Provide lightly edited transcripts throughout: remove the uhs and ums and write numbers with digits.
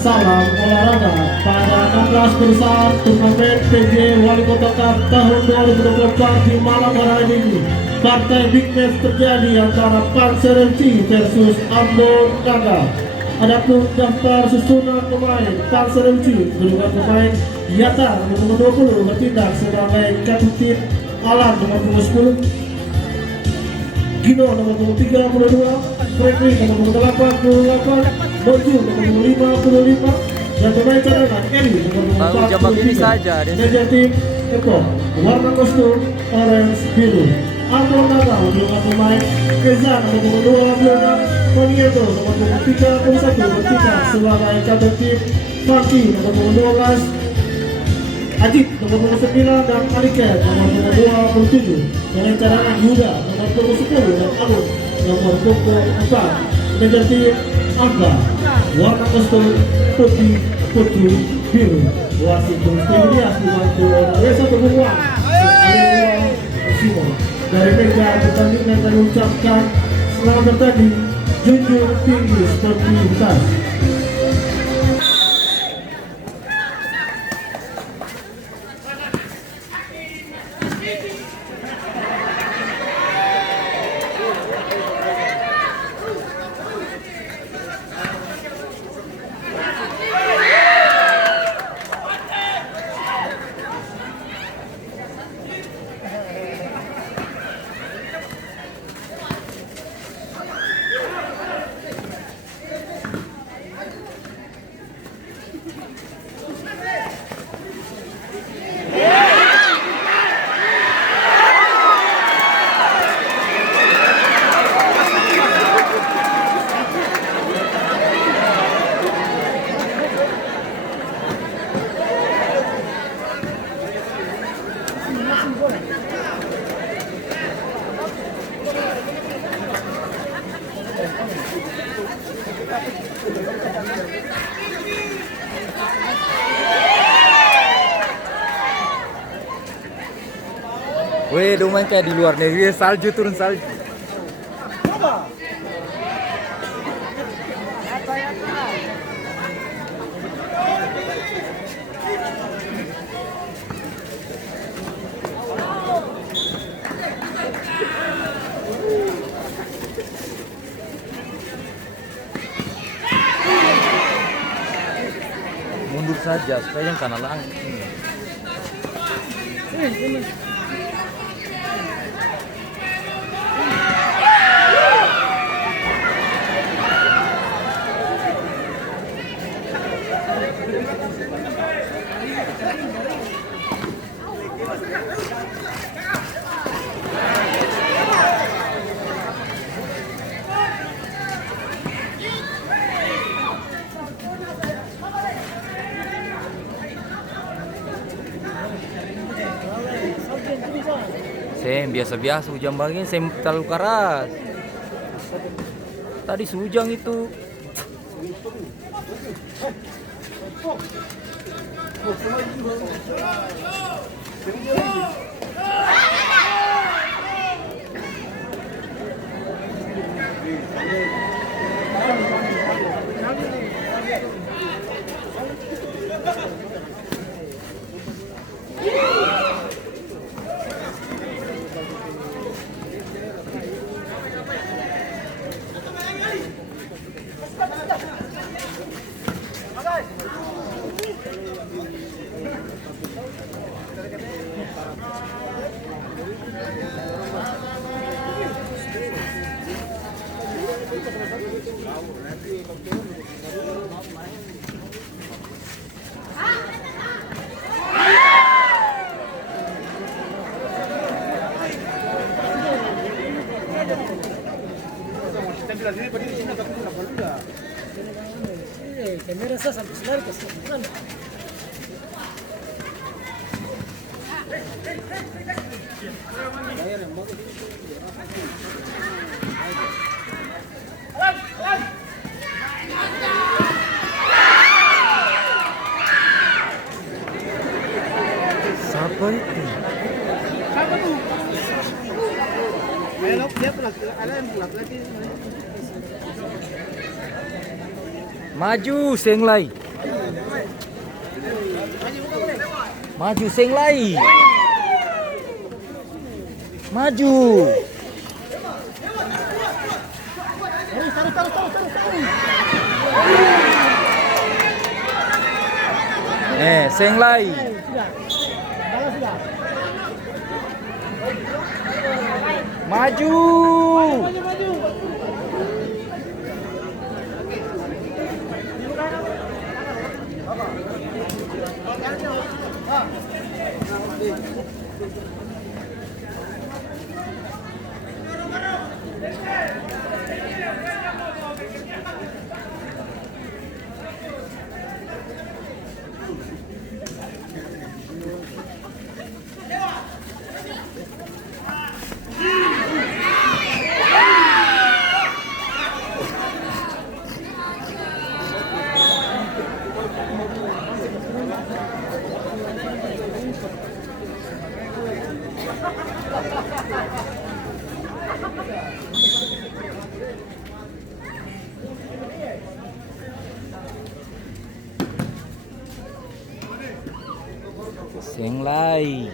Salam Olahraga pada 16 besar turnamen PJ Wali Kota Cup tahun 2024 di malam hari ini. Partai big match terjadi antara Panser FC versus Ambon Naga. Adapun daftar susunan pemain Panser FC berupa pemain Yata nomor 20 bertindak sebagai kapten tim, Alan nomor 10, Gino nomor 32, Franklin nomor 88, Boju nomor 55, dan pemain cadangan Eli nomor 43. Meja tim Eko, warna kostum orange biru. Ambon Naga berupa pemain Keza nomor 26, Konieto nomor 31 bertindak sebagai kapten tim, Faki nomor 12, Ajit nomor 9 dan Alike nomor 27. Pemain cadangan Yuda nomor 10 dan Alun nomor 24. Meja tim Angga, warna kostum putih biru. Wasit Stelias dibantu Reza Teguhan Simon. Dari meja pertandingan kami ucapkan selamat bertanding, junjung tinggi sportivitas. Weh, domain kayak di luar negeri, salju turun salju. Mundur saja, supaya yang kanan langsung. Sem biasa-biasa hujan begini, sem terlalu keras. Tadi sehujang itu. Kamera saya sampai selari ke sana. Siapa itu? Siapa tuh? Dia ada yang lagi. Maju, Senglai. Maju Seng Lai. Maju. Seng Lai. Sudah. Balas sudah. Maju. Maju. Seng Lai.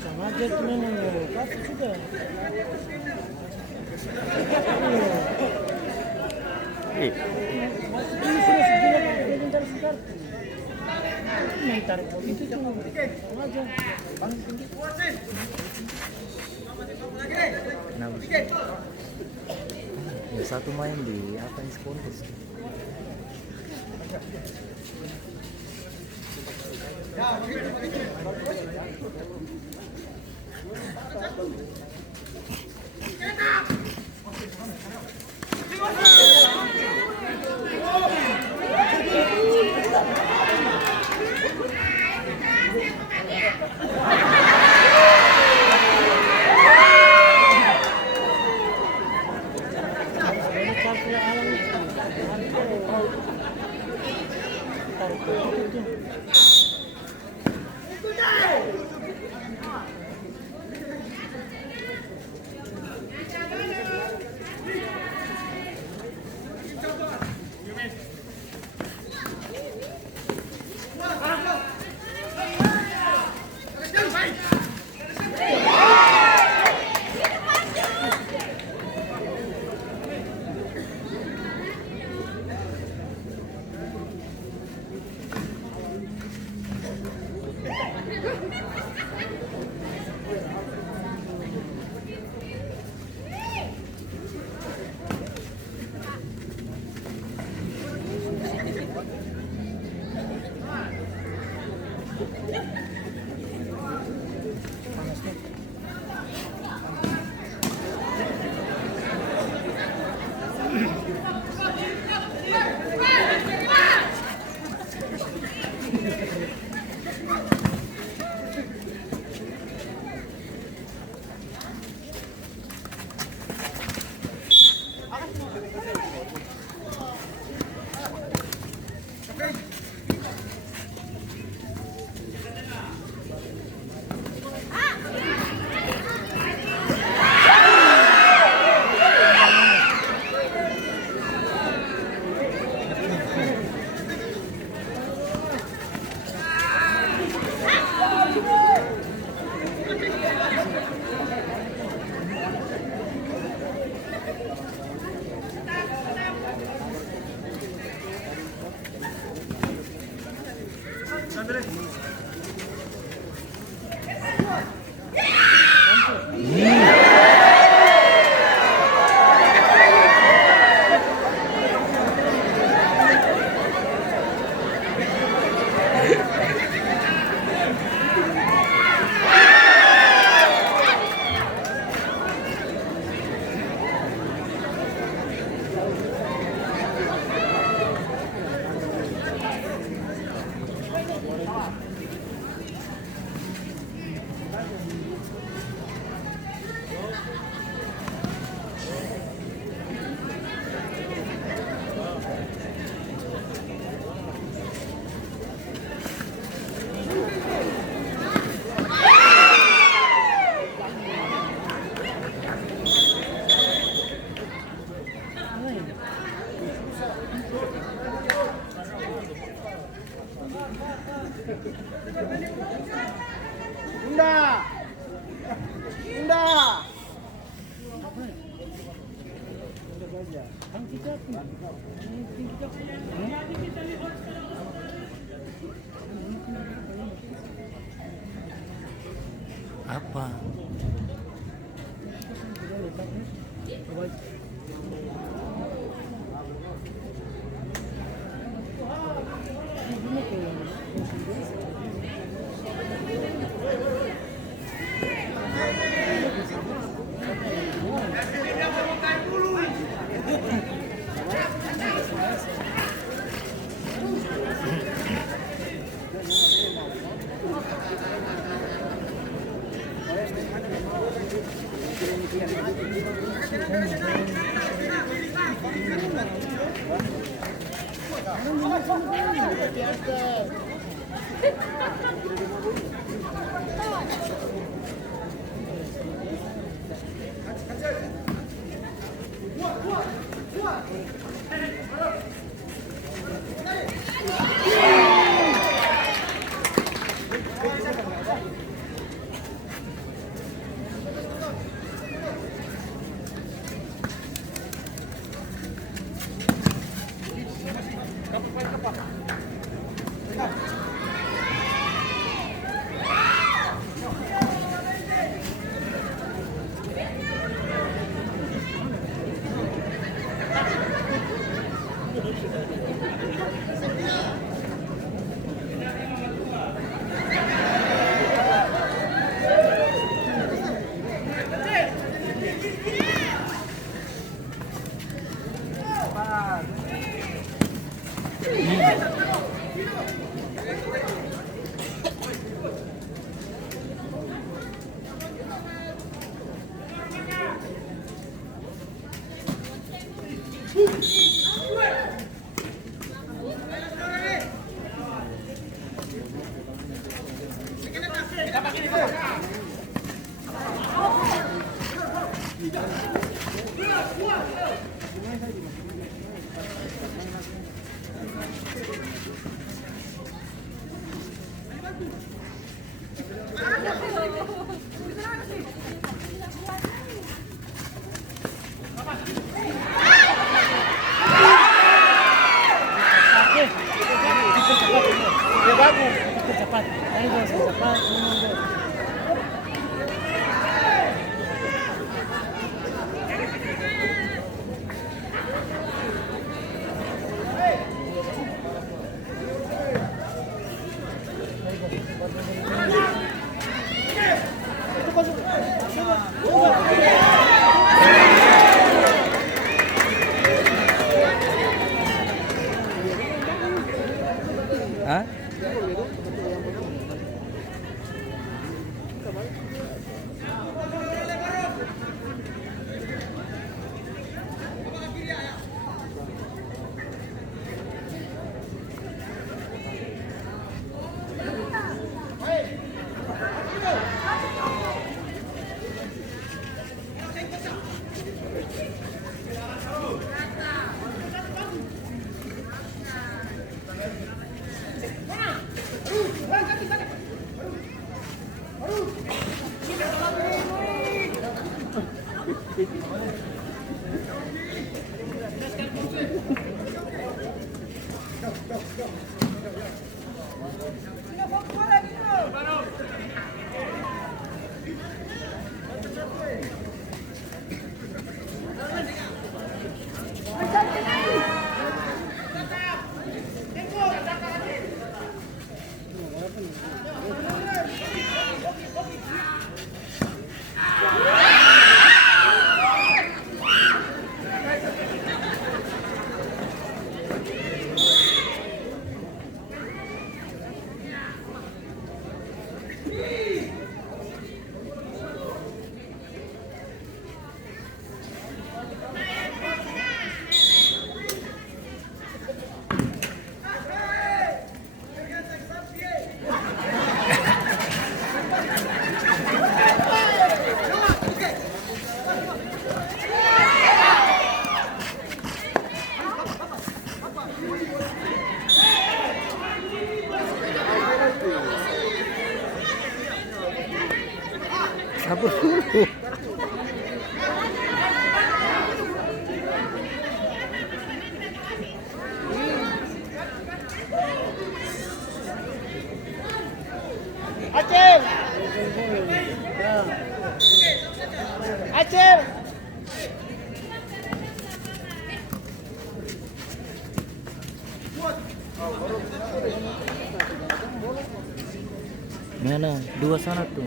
Sama aja temen kasih sudah. Eh, Ini sudah segila dia minta kartu. Mentar begitu tuh. Sama aja. kenapa? Ya satu main di apa ini kontes. Unda. Unda. Apa? Cepat. Ayo cepat. Hah? Sabar dulu. Aceh. Aceh. Mana? Dua sana tuh.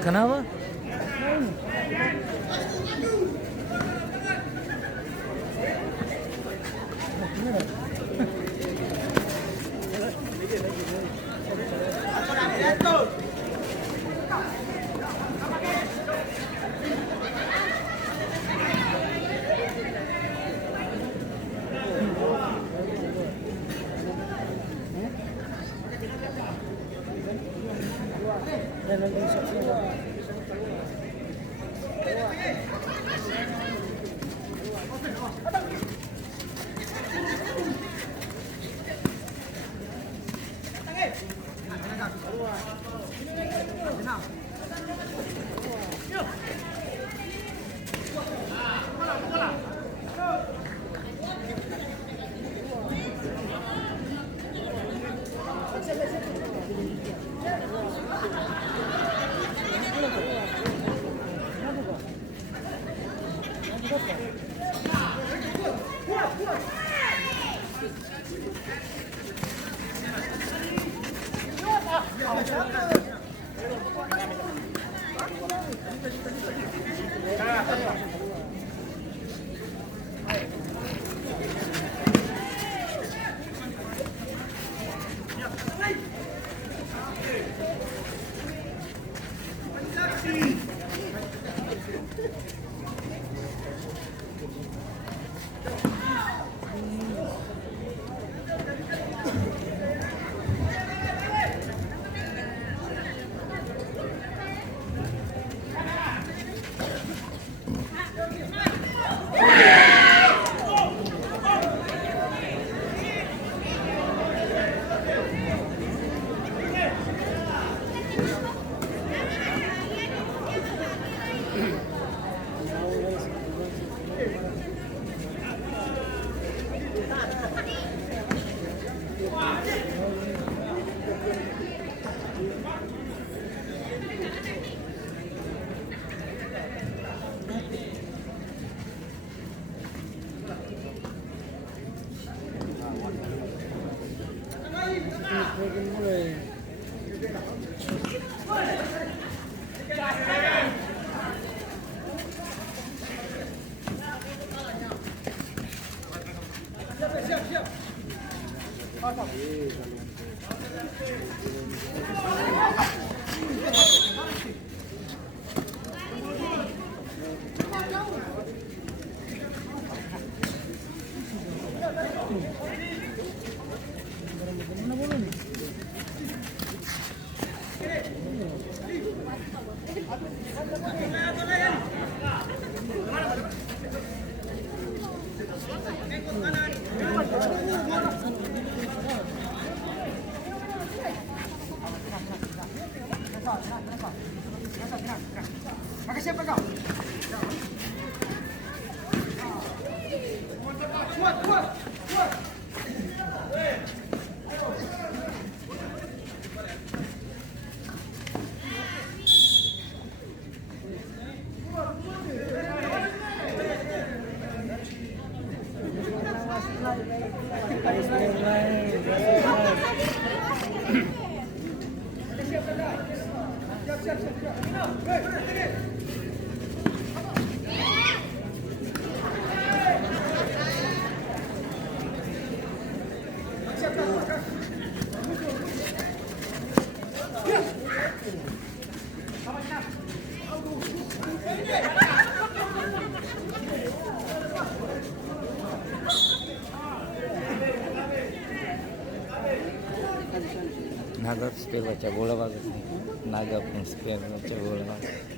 Kenapa? Naga स्पेलच्या गोळा भागत नाही नागा पण स्पेलच्या गोळा भाग